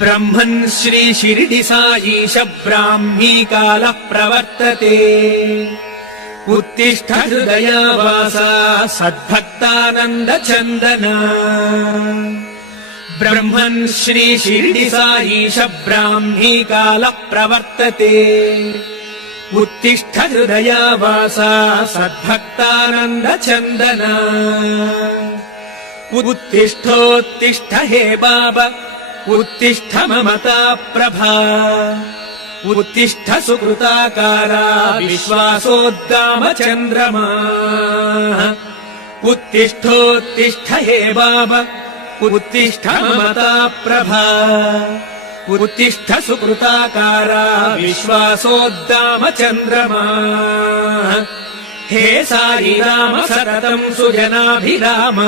ब्रह्मन् श्री शिरडि साईश ब्राह्मी कालः प्रवर्तते उत्तिष्ठ हृदयावासा सद्भक्तानन्द चन्दना ब्रह्मन् श्री शिरडि साईश ब्राह्मी कालः प्रवर्तते उत्तिष्ठ हृदयावासा सद्भक्तानन्द चन्दना उत्तिष्ठोत्तिष्ठ हे बाबा उत्तिष्ठ ममता प्रभा उत्तिष्ठ सुकृताकारा विश्वासोद्दाम चन्द्रमा उत्तिष्ठोत्तिष्ठ हे बाबा उत्तिष्ठ ममता प्रभा उत्तिष्ठ सुकृताकारा विश्वासोद्दाम चन्द्रमा हे साई राम सततं सुजनाभिराम।